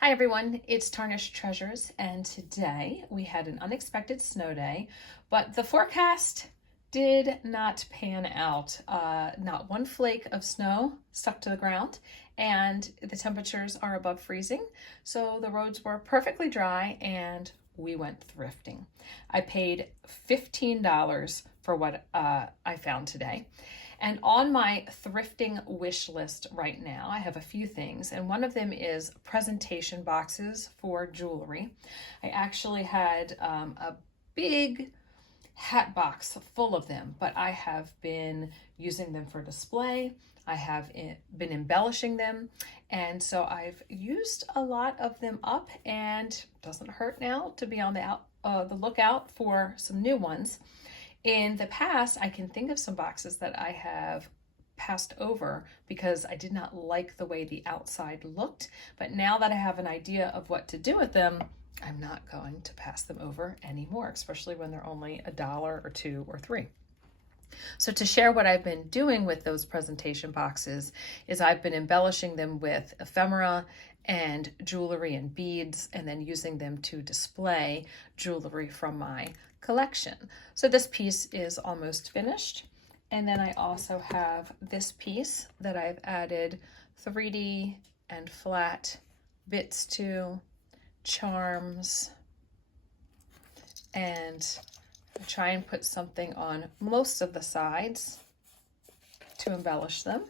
Hi everyone, it's Tarnished Treasures, and today we had an unexpected snow day, but the forecast did not pan out. Not one flake of snow stuck to the ground, and the temperatures are above freezing, so the roads were perfectly dry and we went thrifting. I paid $15 for what I found today. And on my thrifting wish list right now, I have a few things, and one of them is presentation boxes for jewelry. I actually had a big hat box full of them, but I have been using them for display. I have been embellishing them, and so I've used a lot of them up, and it doesn't hurt now to be on the lookout for some new ones. In the past, I can think of some boxes that I have passed over because I did not like the way the outside looked. But now that I have an idea of what to do with them, I'm not going to pass them over anymore, especially when they're only $1 or $2 or $3. So to share what I've been doing with those presentation boxes is I've been embellishing them with ephemera and jewelry and beads, and then using them to display jewelry from my collection. So this piece is almost finished. And then I also have this piece that I've added 3D and flat bits to, charms, and I try and put something on most of the sides to embellish them.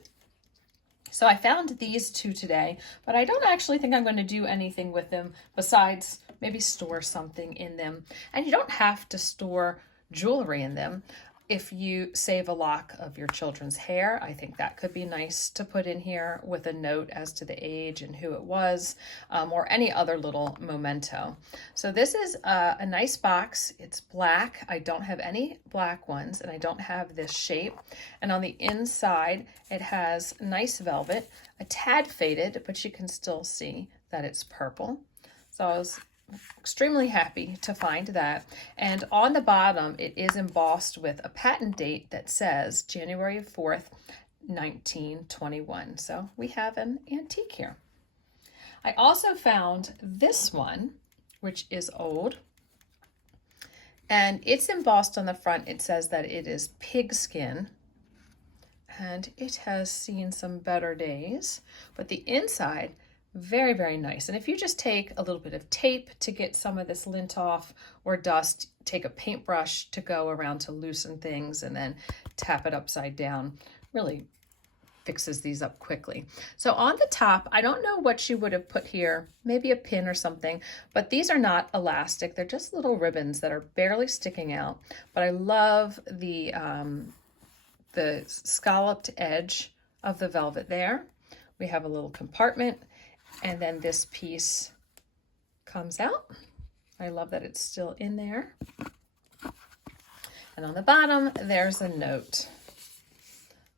So I found these two today, but I don't actually think I'm going to do anything with them besides maybe store something in them. And you don't have to store jewelry in them. If you save a lock of your children's hair, I think that could be nice to put in here with a note as to the age and who it was, or any other little memento. So this is a nice box. It's black. I don't have any black ones, and I don't have this shape. And on the inside, it has nice velvet, a tad faded, but you can still see that it's purple. So I was extremely happy to find that. And on the bottom, it is embossed with a patent date that says January 4th, 1921. So we have an antique here. I also found this one, which is old, and it's embossed on the front. It says that it is pigskin, and it has seen some better days, but the inside, very, very nice. And if you just take a little bit of tape to get some of this lint off, or dust, take a paintbrush to go around to loosen things and then tap it upside down, really fixes these up quickly. So on the top, I don't know what you would have put here, maybe a pin or something, but these are not elastic. They're just little ribbons that are barely sticking out. But I love the scalloped edge of the velvet there. We have a little compartment, and then this piece comes out. I love that it's still in there. And on the bottom, there's a note.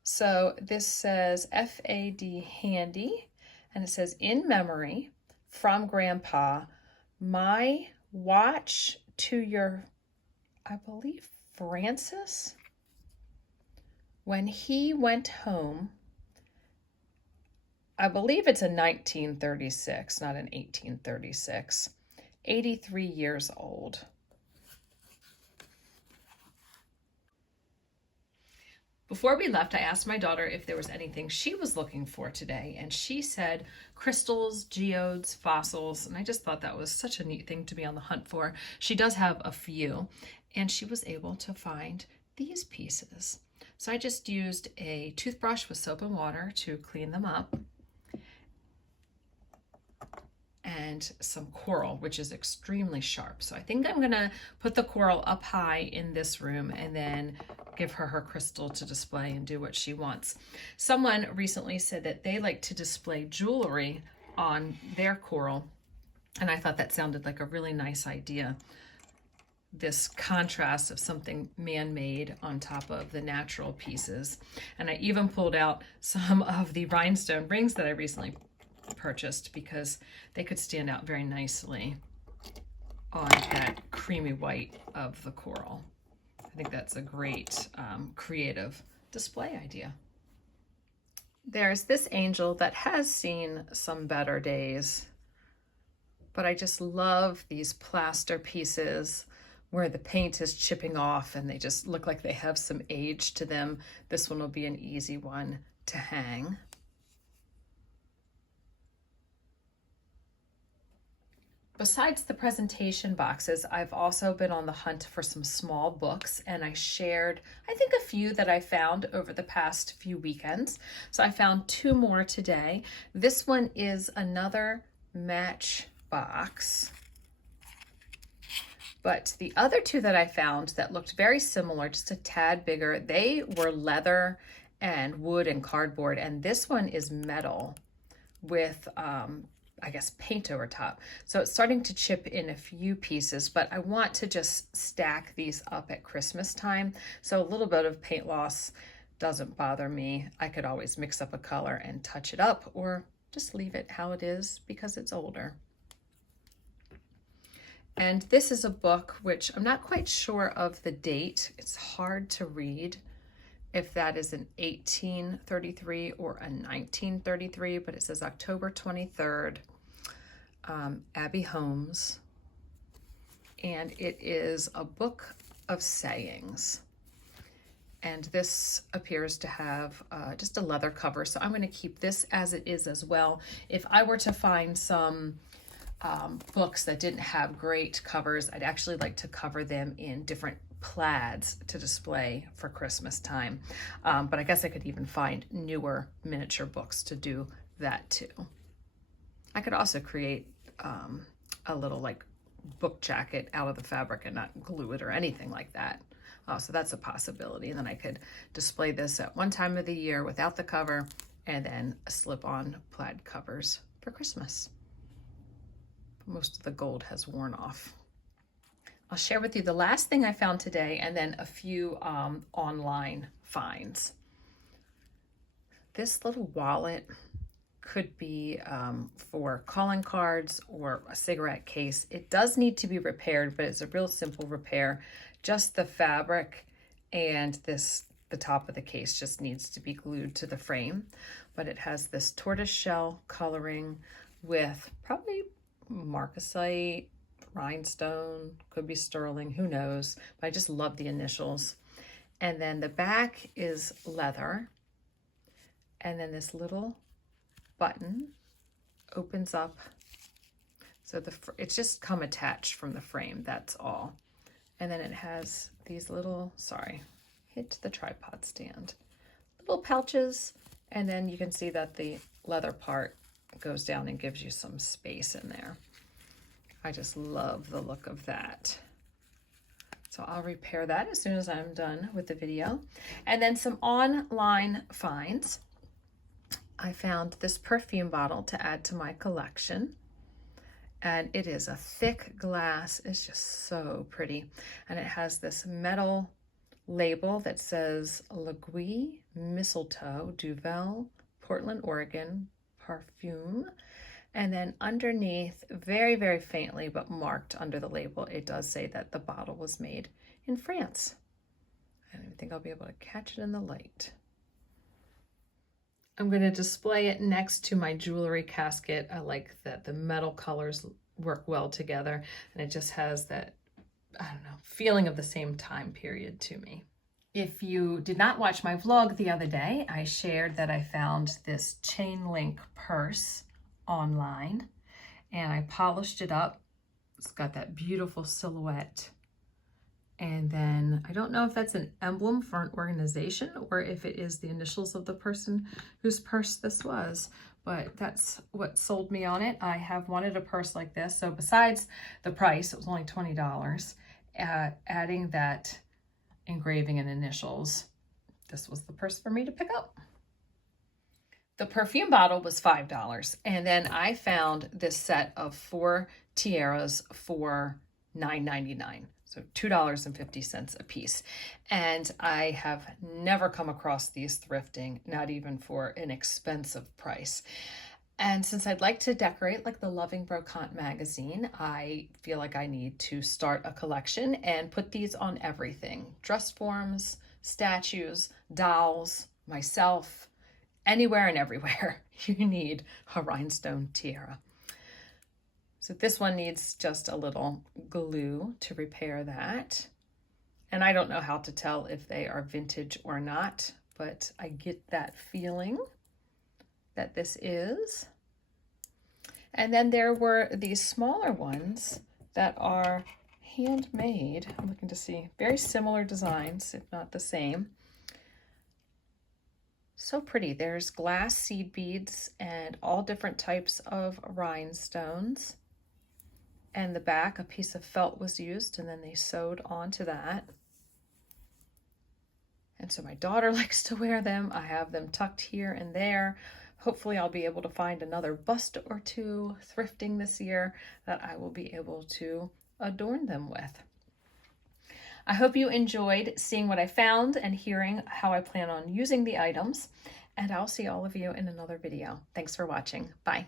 So this says FAD handy, and it says, in memory from Grandpa, my watch to your, I believe, Francis, when he went home. I believe it's a 1936, not an 1836. 83 years old. Before we left, I asked my daughter if there was anything she was looking for today, and she said crystals, geodes, fossils, and I just thought that was such a neat thing to be on the hunt for. She does have a few, and she was able to find these pieces. So I just used a toothbrush with soap and water to clean them up, and some coral, which is extremely sharp. So I think I'm gonna put the coral up high in this room and then give her crystal to display and do what she wants. Someone recently said that they like to display jewelry on their coral, and I thought that sounded like a really nice idea. This contrast of something man-made on top of the natural pieces. And I even pulled out some of the rhinestone rings that I recently purchased because they could stand out very nicely on that creamy white of the coral. I think that's a great creative display idea. There's this angel that has seen some better days. but I just love these plaster pieces where the paint is chipping off and they just look like they have some age to them. This one will be an easy one to hang. Besides the presentation boxes, I've also been on the hunt for some small books, and I shared, I think, a few that I found over the past few weekends. So I found 2 more today. This one is another match box, but the other 2 that I found that looked very similar, just a tad bigger, they were leather and wood and cardboard, and this one is metal with I guess paint over top. So it's starting to chip in a few pieces, but I want to just stack these up at Christmas time. So a little bit of paint loss doesn't bother me. I could always mix up a color and touch it up, or just leave it how it is because it's older. And this is a book which I'm not quite sure of the date. It's hard to read if that is an 1833 or a 1933, but it says October 23rd, Abbey Holmes, and it is a book of sayings. And this appears to have just a leather cover, so I'm going to keep this as it is as well. If I were to find some books that didn't have great covers, I'd actually like to cover them in different plaids to display for Christmas time. But I guess I could even find newer miniature books to do that too. I could also create a little like book jacket out of the fabric and not glue it or anything like that. So that's a possibility. And then I could display this at one time of the year without the cover, and then slip on plaid covers for Christmas. Most of the gold has worn off. I'll share with you the last thing I found today, and then a few online finds. This little wallet could be for calling cards or a cigarette case. It does need to be repaired, but it's a real simple repair. Just the fabric and the top of the case just needs to be glued to the frame. But it has this tortoise shell coloring with probably marcasite, rhinestone, could be sterling, who knows, but I just love the initials. And then the back is leather, and then this little button opens up, so it's just come attached from the frame, that's all. And then it has these little, sorry, hit the tripod stand, little pouches, and then you can see that the leather part goes down and gives you some space in there. I just love the look of that. So I'll repair that as soon as I'm done with the video. And then some online finds. I found this perfume bottle to add to my collection. And it is a thick glass. It's just so pretty. And it has this metal label that says Laguille Mistletoe, Duvel, Portland, Oregon, Perfume. And then underneath, very, very faintly, but marked under the label, it does say that the bottle was made in France. I don't even think I'll be able to catch it in the light. I'm going to display it next to my jewelry casket. I like that the metal colors work well together, and it just has that, I don't know, feeling of the same time period to me. If you did not watch my vlog the other day, I shared that I found this chain link purse online, and I polished it up. It's got that beautiful silhouette. And then I don't know if that's an emblem for an organization or if it is the initials of the person whose purse this was, but that's what sold me on it. I have wanted a purse like this. So besides the price, it was only $20, adding that engraving and initials, this was the purse for me to pick up. The perfume bottle was $5, and then I found this set of 4 tiaras for $9.99. So $2.50 a piece. And I have never come across these thrifting, not even for an expensive price. And since I'd like to decorate like the Loving Brocante magazine, I feel like I need to start a collection and put these on everything. Dress forms, statues, dolls, myself, anywhere and everywhere you need a rhinestone tiara. So So this one needs just a little glue to repair that. And I don't know how to tell if they are vintage or not, but I get that feeling that this is. And then there were these smaller ones that are handmade. I'm looking to see very similar designs, if not the same. So pretty. There's glass seed beads and all different types of rhinestones. And the back, a piece of felt was used, and then they sewed onto that. And so my daughter likes to wear them. I have them tucked here and there. Hopefully I'll be able to find another bust or two thrifting this year that I will be able to adorn them with. I hope you enjoyed seeing what I found and hearing how I plan on using the items. And I'll see all of you in another video. Thanks for watching. Bye.